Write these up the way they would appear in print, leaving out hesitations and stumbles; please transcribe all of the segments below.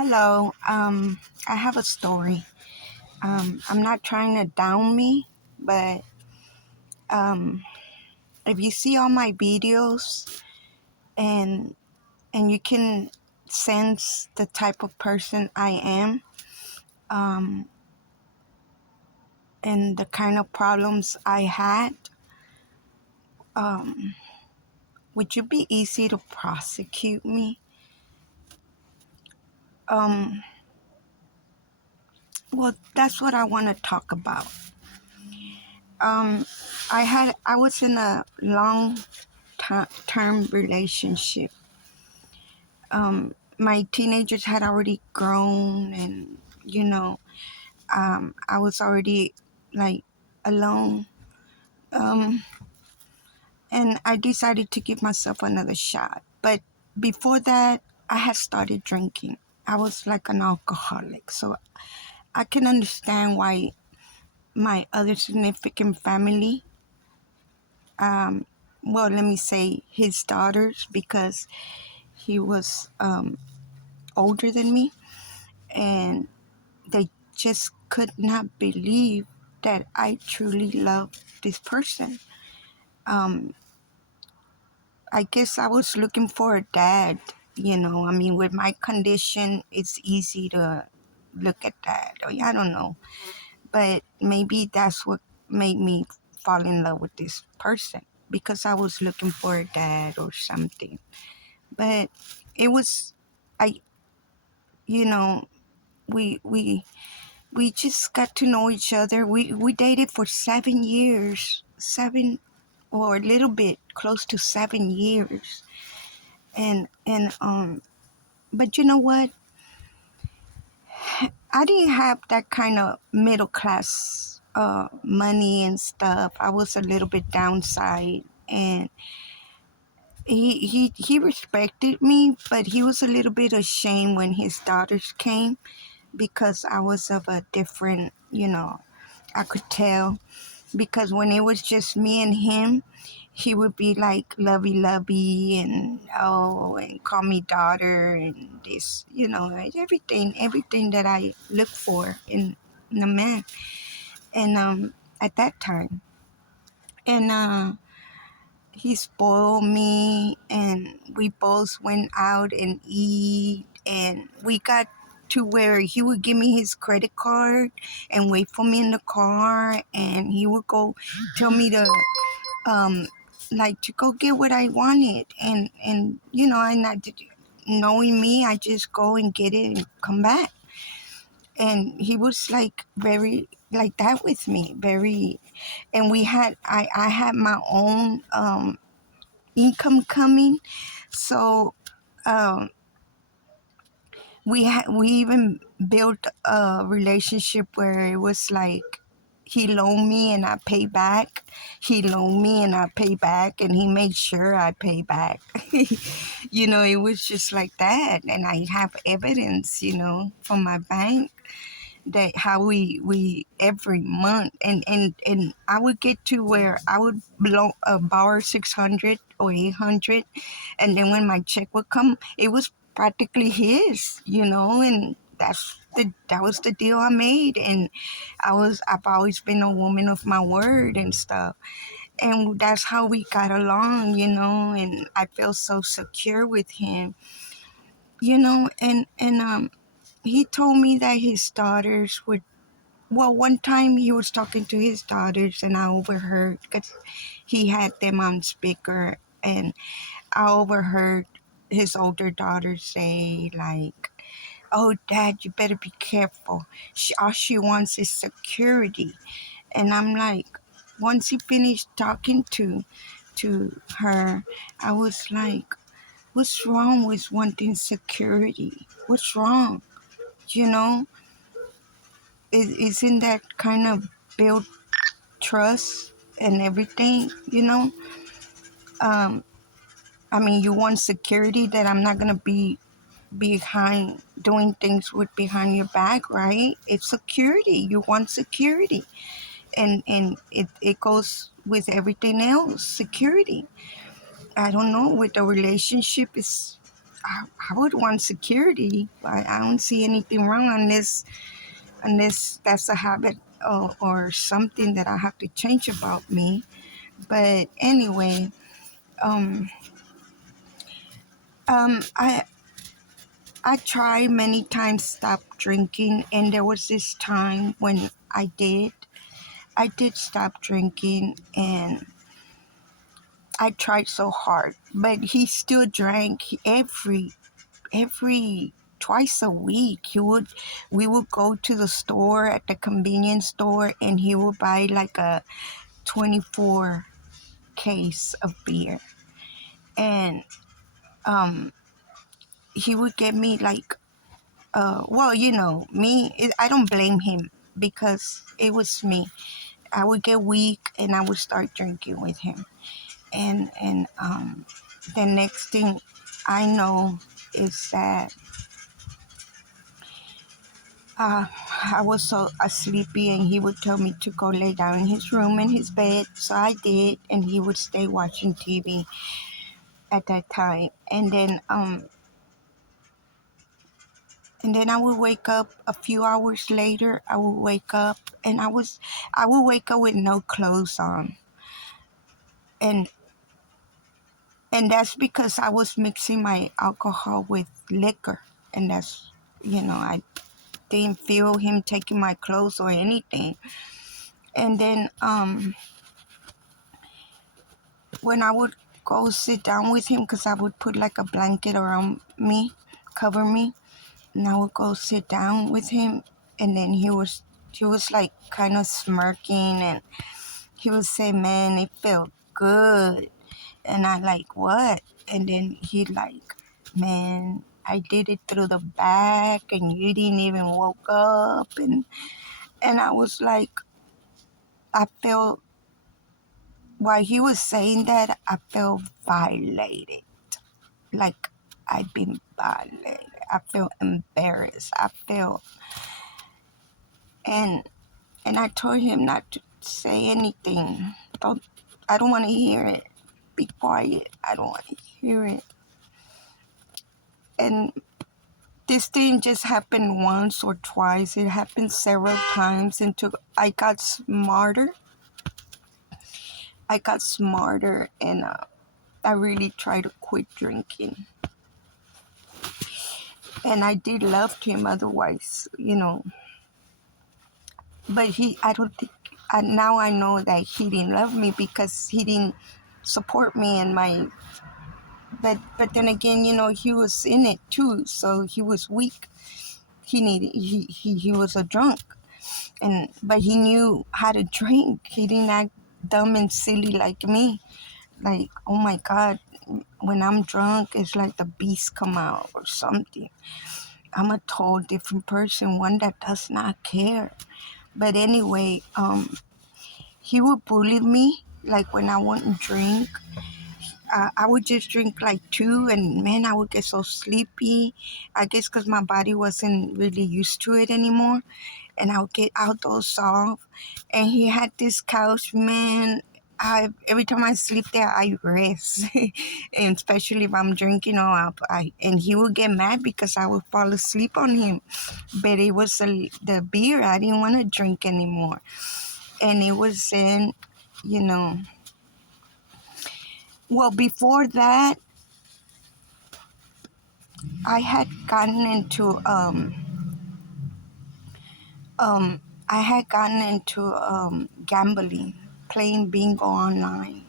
Hello. I have a story. I'm not trying to down me, but um, if you see all my videos and you can sense the type of person I am, um, and the kind of problems I had, um, would you be easy to prosecute me? Um, well, that's what I want to talk about. Um, I was in a long term relationship. My teenagers had already grown, and I was already like alone. Um, and I decided to give myself another shot. But before that, I had started drinking. I was like an alcoholic. So I can understand why my other significant family, um, well, let me say his daughters, because he was older than me, and they just could not believe that I truly loved this person. Um, I guess I was looking for a dad, I mean, with my condition, it's easy to look at that. Or I don't know. But maybe that's what made me fall in love with this person, because I was looking for a dad or something. But it was, I, you know, we just got to know each other. We dated for 7 years, or a little bit close to 7 years, and but you know what? I didn't have that kind of middle class money and stuff. I was a little bit downside, and he respected me, but he was a little bit ashamed when his daughters came, because I was of a different, I could tell, because when it was just me and him, he would be like lovey and and call me daughter and this, everything that I look for in a man. And at that time, and he spoiled me, and we both went out and eat, and we got to where he would give me his credit card and wait for me in the car, and he would go tell me to um to go get what I wanted, and I not knowing me, I just go and get it and come back. And he was like very like that with me, very. And I had my own income coming, so um we even built a relationship where it was like he loaned me and I pay back. He loaned me and I pay back, and he made sure I pay back. It was just like that. And I have evidence, from my bank, that how we every month, and I would get to where I would borrow 600 or 800, and then when my check would come, it was practically his, and that was the deal I made. And I've always been a woman of my word and stuff, and that's how we got along, and I felt so secure with him, and he told me that his daughters would. Well, one time he was talking to his daughters, and I overheard, because he had them on speaker, and I overheard his older daughter say, like, "Oh, Dad, you better be careful. All she wants is security." And I'm like, once he finished talking to her, I was like, "What's wrong with wanting security? What's wrong? You know, isn't that kind of build trust and everything? Um, I mean, you want security, that I'm not gonna be behind doing things with behind your back, right? It's security. You want security, and it goes with everything else. Security. I don't know, with the relationship is I would want security. I don't see anything wrong unless that's a habit or something that I have to change about me. But anyway, um, I tried many times stop drinking, and there was this time when I did stop drinking, and I tried so hard, but he still drank every twice a week. We would go to the store at the convenience store, and he would buy like a 24 case of beer, and um he would get me like well, I don't blame him because it was me. I would get weak and I would start drinking with him, and the next thing I know is that uh, I was so sleepy, and he would tell me to go lay down in his room in his bed. So I did, and he would stay watching TV at that time. And then I would wake up a few hours later. I would wake up, and I would wake up with no clothes on, and that's because I was mixing my alcohol with liquor, and I didn't feel him taking my clothes or anything. And then when I would go sit down with him, because I would put like a blanket around me, cover me, and I would go sit down with him, and then he was like kind of smirking, and he would say, "Man, it felt good," and I like, "What?" And then he like, "Man, I did it through the back, and you didn't even woke up," and I was like, I felt while he was saying that, I felt violated. Like I've been violated. I feel embarrassed. And I told him not to say anything. I don't want to hear it. Be quiet. I don't want to hear it. And this thing just happened once or twice. It happened several times until I got smarter. And I really tried to quit drinking. And I did love him otherwise. But I don't think, now I know that he didn't love me because he didn't support me in but then again, he was in it too, so he was weak. He was a drunk, but he knew how to drink. He didn't act dumb and silly like me. Like, oh my God, when I'm drunk, it's like the beast come out or something. I'm a total different person, one that does not care. But anyway, he would bully me, like when I wouldn't drink. I would just drink like two, and man, I would get so sleepy. I guess because my body wasn't really used to it anymore, and I would get out those soft. And he had this couch, man. Every time I sleep there, I rest, and especially if I'm drinking and he would get mad because I would fall asleep on him. But it was the beer. I didn't want to drink anymore, and it was in, you know. Well, before that, I had gotten into um gambling, playing bingo online,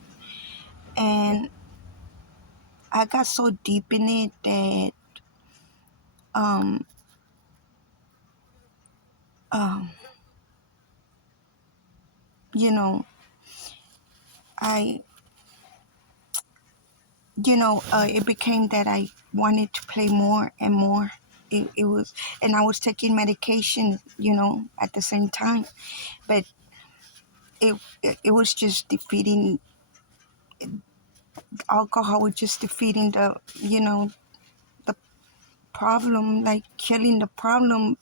and I got so deep in it that um um you know I it became that I wanted to play more and more. It was, and I was taking medication, at the same time, but it was just defeating. Alcohol was just defeating the problem, like killing the problem,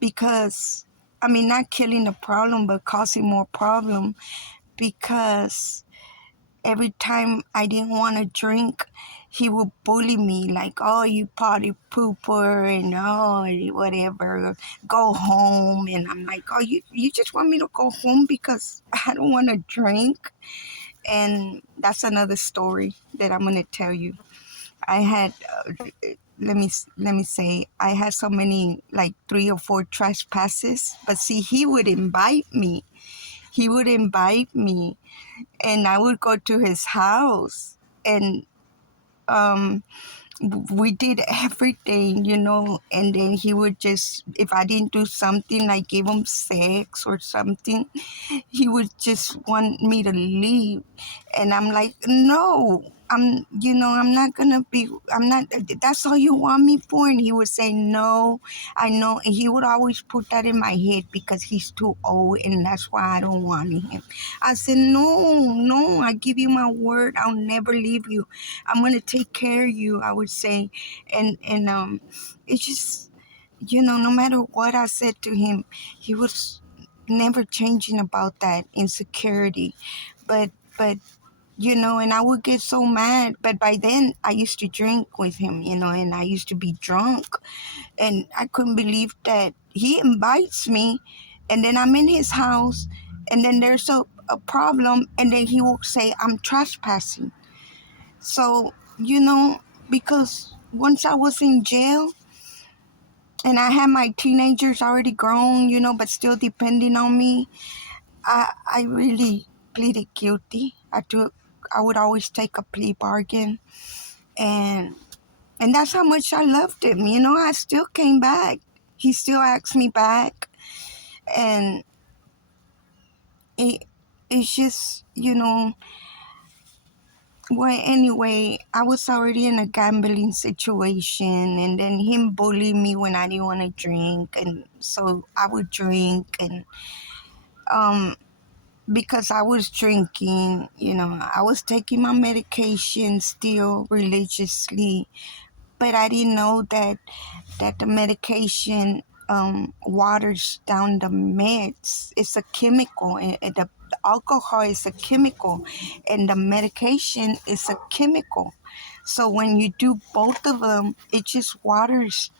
because I mean, not killing the problem, but causing more problem, because every time I didn't want to drink, he would bully me like, oh, you party pooper and oh, whatever, go home. And I'm like, oh, you just want me to go home because I don't want to drink? And that's another story that I'm going to tell you. I had, let me say, I had so many, like 3 or 4 trespasses, but see, he would invite me. He would invite me and I would go to his house and um we did everything, and then he would just, if I didn't do something, like give him sex or something, he would just want me to leave. And I'm like, no, I'm not gonna be, I'm not, that's all you want me for? And he would say, no, I know. And he would always put that in my head because he's too old and that's why I don't want him. I said, no, I give you my word, I'll never leave you. I'm gonna take care of you, I would say. And it's just, no matter what I said to him, he was never changing about that insecurity. But and I would get so mad. But by then I used to drink with him, and I used to be drunk, and I couldn't believe that he invites me, and then I'm in his house, and then there's a problem, and then he will say I'm trespassing. So, because once I was in jail and I had my teenagers already grown, but still depending on me, I really pleaded guilty. I would always take a plea bargain, and that's how much I loved him. I still came back. He still asked me back, and it's just, well, anyway, I was already in a gambling situation, and then him bullied me when I didn't want to drink, and so I would drink, and um, because I was drinking, I was taking my medication still religiously, but I didn't know that the medication waters down the meds. It's a chemical, and the alcohol is a chemical, and the medication is a chemical. So when you do both of them, it just waters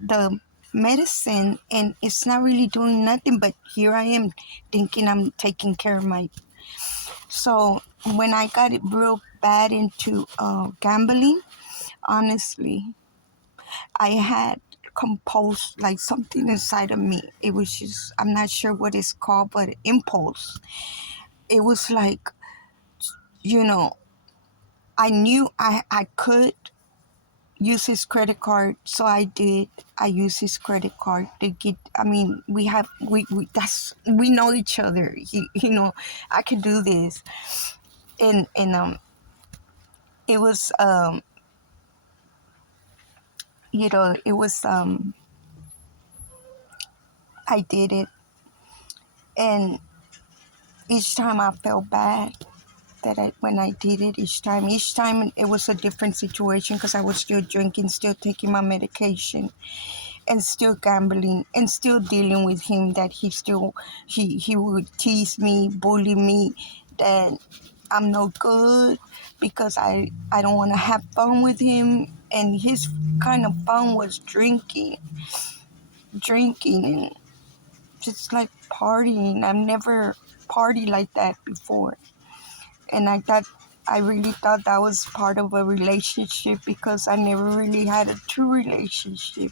the medicine, and it's not really doing nothing. But here I am thinking I'm taking care of my. So when I got it real bad into gambling, honestly, I had composed like something inside of me. It was just, I'm not sure what it's called, but impulse. It was like, you know, I knew I could use his credit card, so I did. I used his credit card to get. I mean, we know each other. I could do this, and it was it was I did it, and each time I felt bad that when I did it, each time it was a different situation because I was still drinking, still taking my medication, and still gambling, and still dealing with him. That he would tease me, bully me, that I'm no good because I don't want to have fun with him, and his kind of fun was drinking and just like partying. I've never partied like that before. And I really thought that was part of a relationship because I never really had a true relationship.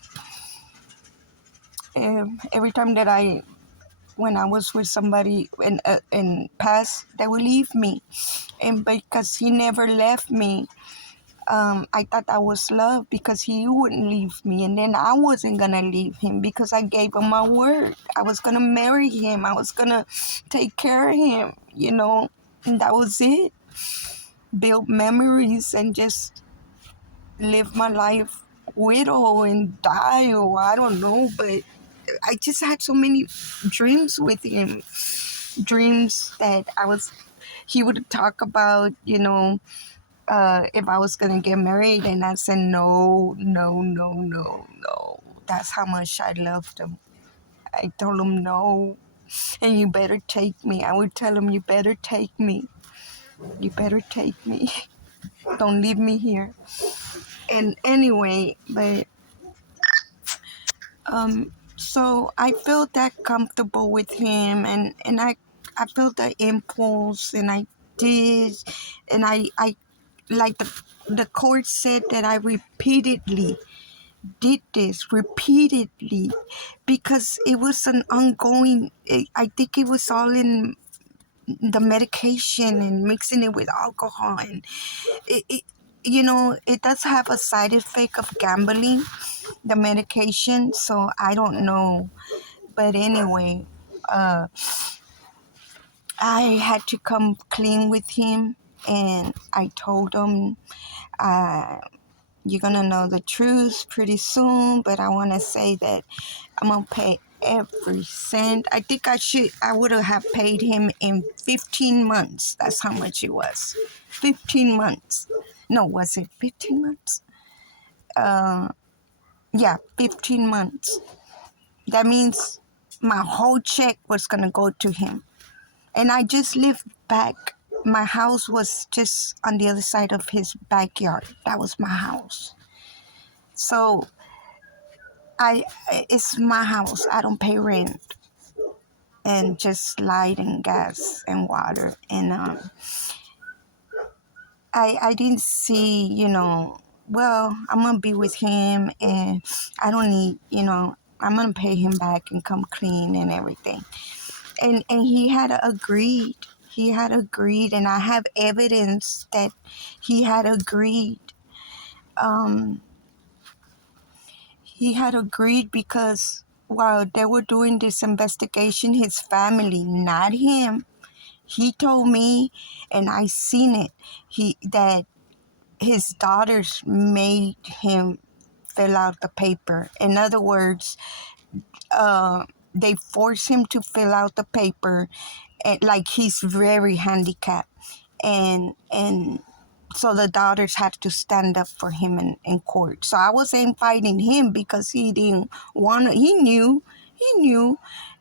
Every time when I was with somebody in past, they would leave me. And because he never left me, I thought that was love because he wouldn't leave me. And then I wasn't going to leave him because I gave him my word. I was going to marry him. I was going to take care of him, and that was it. Build memories and just live my life widow and die, or I don't know. But I just had so many dreams with him. Dreams that he would talk about, if I was going to get married, and I said, no, no, no, no, no. That's how much I loved him. I told him no, and you better take me. I would tell him, you better take me. You better take me. Don't leave me here. And anyway, but so I felt that comfortable with him, and I felt the impulse, and I did, and I like the court said that I repeatedly did this repeatedly because it was an ongoing. I think it was all in the medication and mixing it with alcohol, and it it does have a side effect of gambling, the medication. So I don't know, but anyway, uh, I had to come clean with him, and I told him, uh, you're gonna know the truth pretty soon, but I want to say that I'm gonna pay every cent. I think I would have paid him in 15 months. That's how much it was. 15 months. No, was it 15 months? Uh, yeah, 15 months. That means my whole check was gonna go to him. And I just lived back. My house was just on the other side of his backyard. That was my house. So it's my house. I don't pay rent, and just light and gas and water. And I didn't see, well, I'm gonna be with him, and I don't need, I'm gonna pay him back and come clean and everything. And he had agreed. He had agreed, and I have evidence that he had agreed. Um, he had agreed because while they were doing this investigation, his family, not him, he told me, and I seen it, that his daughters made him fill out the paper. In other words, they forced him to fill out the paper, and like he's very handicapped, and so the daughters had to stand up for him in court. So I wasn't fighting him because he didn't want to. He knew,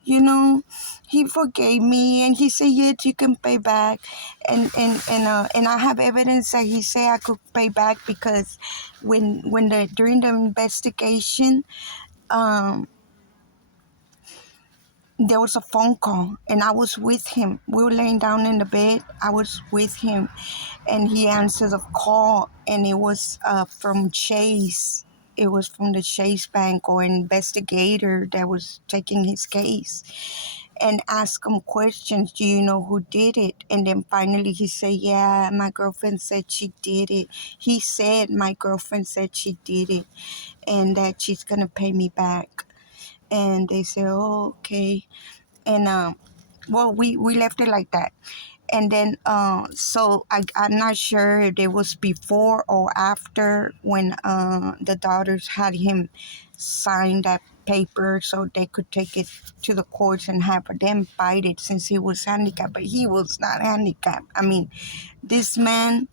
you know, he forgave me, and he said, yes, you can pay back. And I have evidence that he said I could pay back because during the investigation, um, there was a phone call, and I was with him. We were laying down in the bed. I was with him, and he answered the call, and it was from Chase. It was from the Chase Bank or investigator that was taking his case, and asked him questions. Do you know who did it? And then finally he said, yeah, my girlfriend said she did it. He said my girlfriend said she did it, and that she's gonna pay me back. And they said, oh, okay. And well, we left it like that. And then so I'm not sure if it was before or after when the daughters had him sign that paper so they could take it to the courts and have them fight it since he was handicapped. But he was not handicapped. I mean, this man,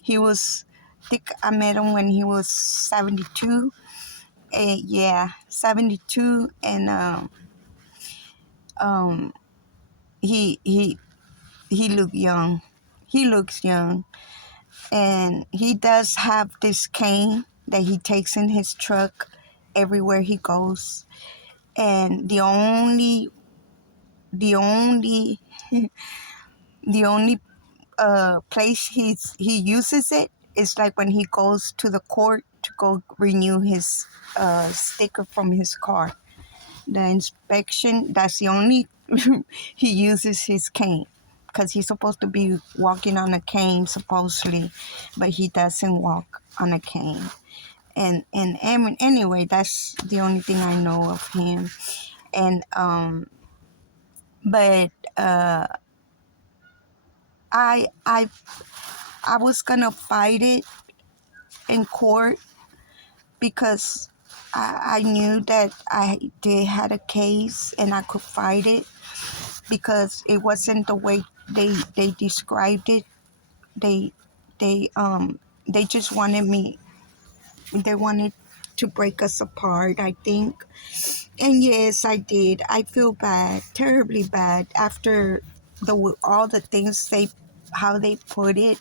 he was, I think I met him when he was 72. Yeah, 72. And um, he looked young. He looks young. And he does have this cane that he takes in his truck everywhere he goes. And the only the only place he uses it is like when he goes to the court to go renew his sticker from his car. The inspection, that's the only he uses his cane, because he's supposed to be walking on a cane supposedly, but he doesn't walk on a cane. And anyway, that's the only thing I know of him. And but I I I was gonna fight it in court because I knew that I did had a case and I could fight it because it wasn't the way they described it. They they just wanted me. They wanted to break us apart, I think. And yes, I did. I feel bad, terribly bad, after all the things how they put it.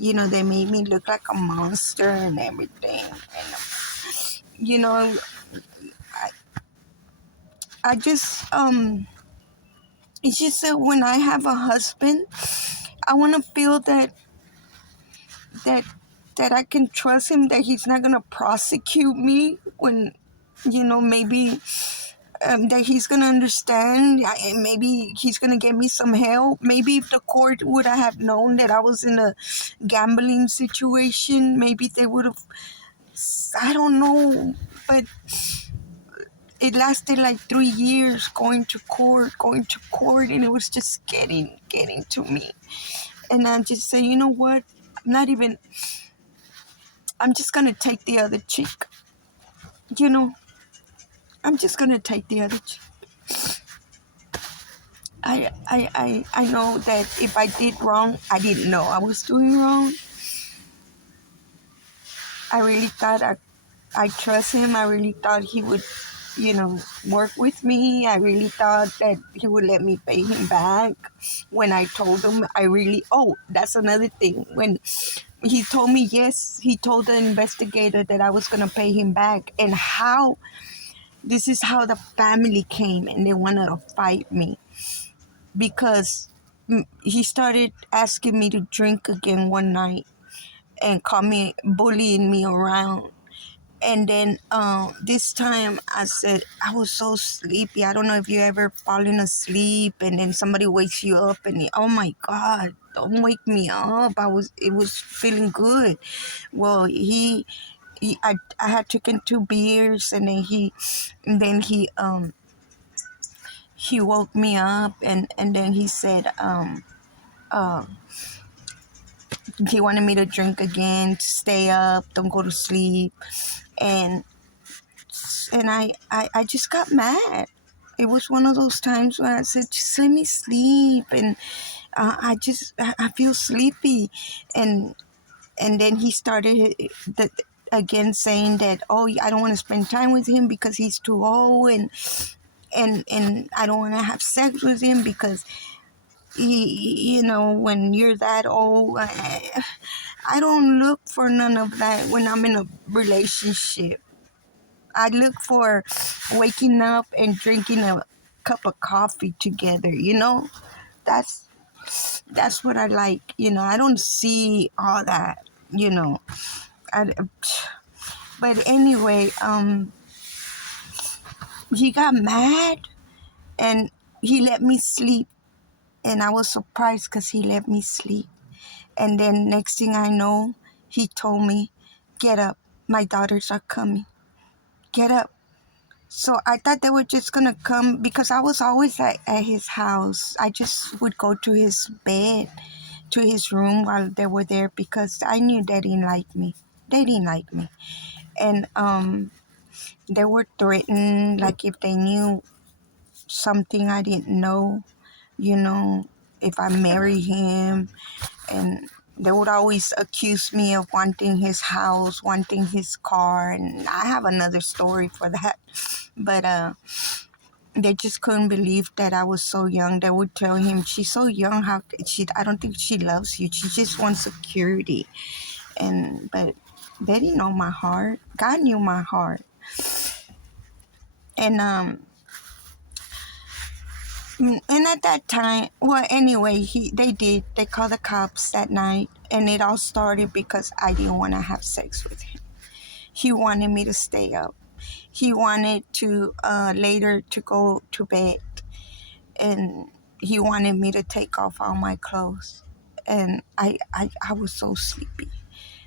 They made me look like a monster and everything. And, you know, I just, it's just that when I have a husband, I want to feel that that I can trust him, that he's not gonna prosecute me when, maybe that he's gonna understand, and maybe he's gonna give me some help. Maybe if the court would have known that I was in a gambling situation, maybe they would have. I don't know, but it lasted like 3 years going to court, and it was just getting to me. And I just say, you know what? Not even. I'm just gonna take the other cheek. You know, I'm just gonna take the other cheek. I know that if I did wrong, I didn't know I was doing wrong. I really thought I trust him. I really thought he would, work with me. I really thought that he would let me pay him back. When I told him, that's another thing. When he told me yes, he told the investigator that I was going to pay him back. And this is how the family came and they wanted to fight me. Because he started asking me to drink again one night and bullying me around. And then this time I said, I was so sleepy. I don't know if you ever fallen asleep and then somebody wakes you up and oh my God, don't wake me up. It was feeling good. Well, I had taken 2 beers, and then he woke me up, and then he said uh, he wanted me to drink again, to stay up, don't go to sleep. And I just got mad. It was one of those times where I said, just let me sleep. And I feel sleepy. And then he started again saying that, oh, I don't want to spend time with him because he's too old, and I don't want to have sex with him because when you're that old, I don't look for none of that when I'm in a relationship. I look for waking up and drinking a cup of coffee together. That's that's what I like. I don't see all that. I, but anyway, he got mad and he let me sleep, and I was surprised because he let me sleep. And then next thing I know, he told me, "Get up, my daughters are coming. Get up." So I thought they were just gonna come because I was always at his house. I just would go to his bed, to his room while they were there because I knew they didn't like me. They didn't like me. And they were threatened, like if they knew something I didn't know, you know, if I marry him. And they would always accuse me of wanting his house, wanting his car. And I have another story for that. But they just couldn't believe that I was so young. They would tell him, "She's so young. I don't think she loves you. She just wants security." But they didn't know my heart. God knew my heart. And at that time, well, anyway, they called the cops that night, and it all started because I didn't want to have sex with him. He wanted me to stay up. He wanted to later to go to bed, and he wanted me to take off all my clothes. And I was so sleepy.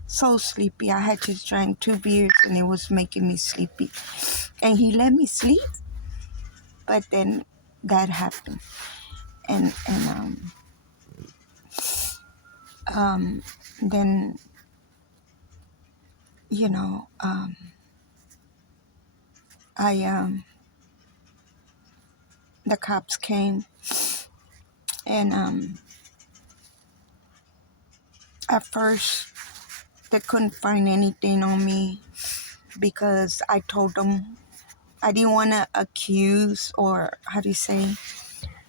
So sleepy. I had just drank 2 beers and it was making me sleepy. And he let me sleep. But then that happened. And then, you know, the cops came, and at first they couldn't find anything on me because I told them I didn't want to accuse, or how do you say,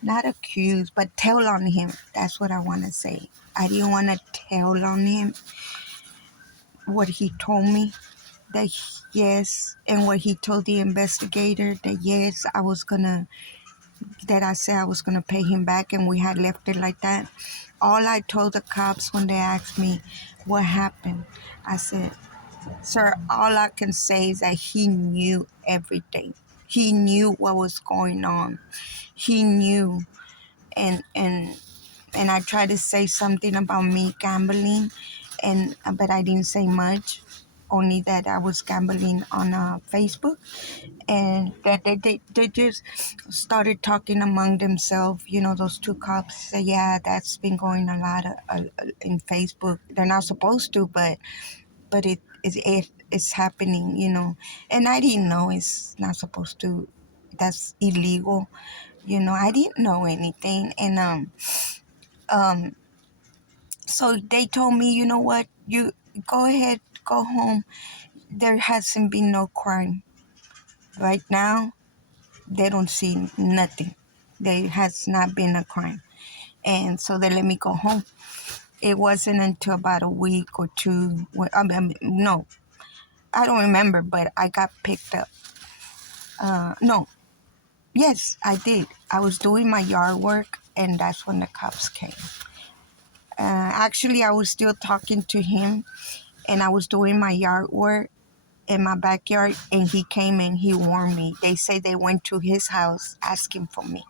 not accuse, but tell on him. That's what I want to say. I didn't want to tell on him what he told me. That yes, and what he told the investigator, that yes, that I said I was gonna pay him back, and we had left it like that. All I told the cops when they asked me what happened, I said, sir, all I can say is that he knew everything. He knew what was going on. He knew, and and I tried to say something about me gambling, and but I didn't say much. Only that I was gambling on Facebook, and that they just started talking among themselves. You know, those two cops say, yeah, that's been going a lot in Facebook. They're not supposed to, but it's happening. You know, and I didn't know it's not supposed to. That's illegal. You know, I didn't know anything, and um so they told me, you know what, you go ahead, go home. There hasn't been no crime right now. They don't see nothing. There has not been a crime, and so they let me go home. It wasn't until about a week or two. No, I don't remember, but I got picked up. No, yes, I did. I was doing my yard work, and that's when the cops came. Actually, I was still talking to him, and I was doing my yard work in my backyard, and he came and he warned me. They say they went to his house asking for me.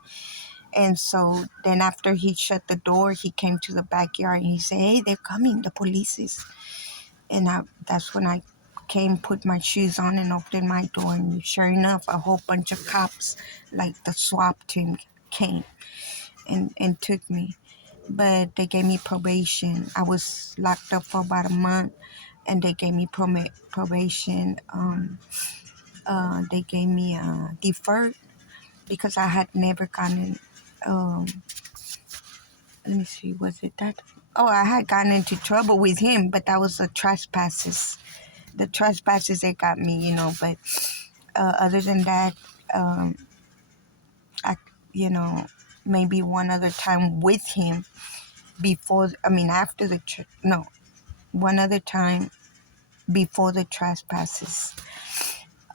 And so then after he shut the door, he came to the backyard and he said, hey, they're coming, the police is. And that's when I came, put my shoes on, and opened my door. And sure enough, a whole bunch of cops, like the SWAT team, came and took me. But they gave me probation. I was locked up for about a month, and they gave me probation. They gave me deferred because I had never gotten. Um, let me see, was it that? Oh, I had gotten into trouble with him, but that was the trespasses. The trespasses that got me, you know. But other than that, um, I, you know, maybe one other time with him before. I mean, after the no, one other time before the trespasses.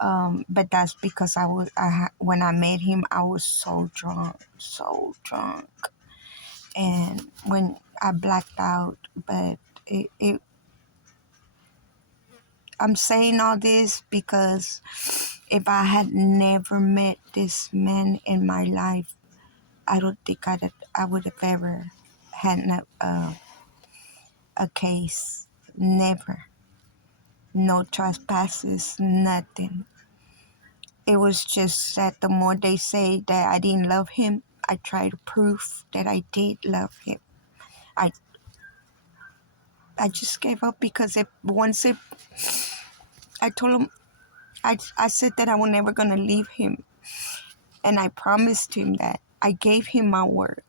But that's because when I met him, I was so drunk, and when I blacked out. But it I'm saying all this because if I had never met this man in my life, I don't think I would have ever had a case. Never. No trespasses, nothing. It was just that the more they say that I didn't love him, I try to prove that I did love him. I I just gave up because I told him, I said that I was never gonna leave him, and I promised him that. I gave him my word,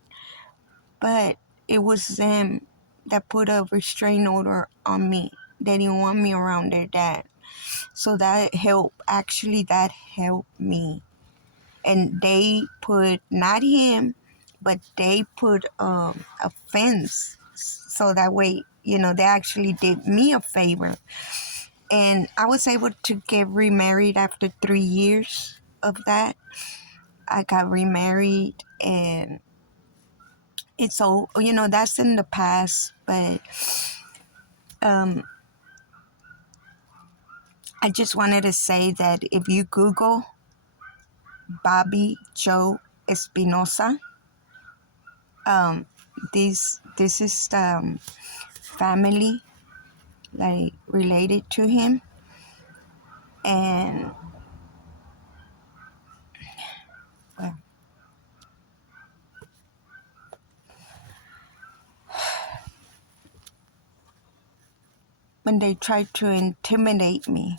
but it was them that put a restraint order on me. They didn't want me around their dad, so that helped. Actually, that helped me, and they put not him, but they put a fence, so that way, you know, they actually did me a favor. And I was able to get remarried after 3 years of that. I got remarried, and it's so, you know, that's in the past. But um, I just wanted to say that if you Google Bobby Joe Espinosa, um, this is family like related to him, and well, when they tried to intimidate me,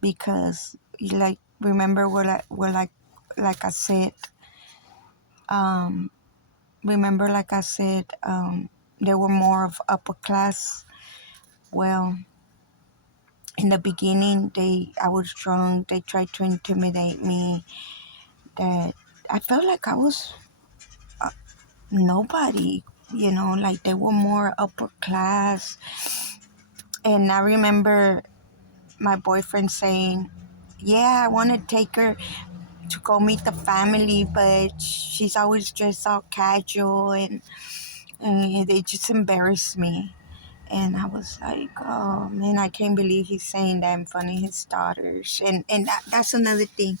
because like remember like I said, um, remember like I said, they were more of upper class. Well, in the beginning, I was drunk. They tried to intimidate me. That I felt like I was nobody. like they were more upper class. And I remember my boyfriend saying, yeah, I want to take her to go meet the family, but she's always dressed all casual, and they just embarrass me. And I was like, oh man, I can't believe he's saying that in front of his daughters. And that's another thing.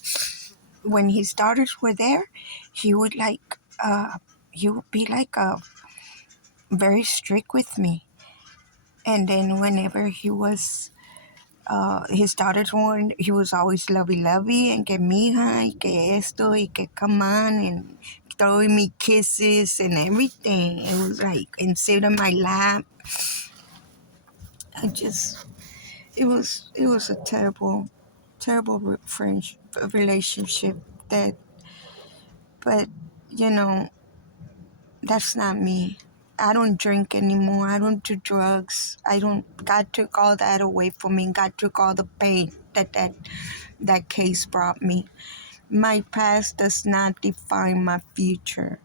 When his daughters were there, he would he would be very strict with me. And then whenever his daughters were, he was always lovey and que mija, y que esto, y que come on, and throwing me kisses and everything. It was like, and sit on my lap. I just, it was a terrible friendship relationship. That, but you know, that's not me. I don't drink anymore. I don't do drugs. I don't. God took all that away from me. God took all the pain that case brought me. My past does not define my future.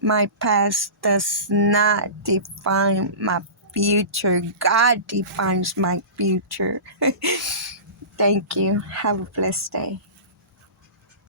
My past does not define my future. God defines my future. Thank you. Have a blessed day.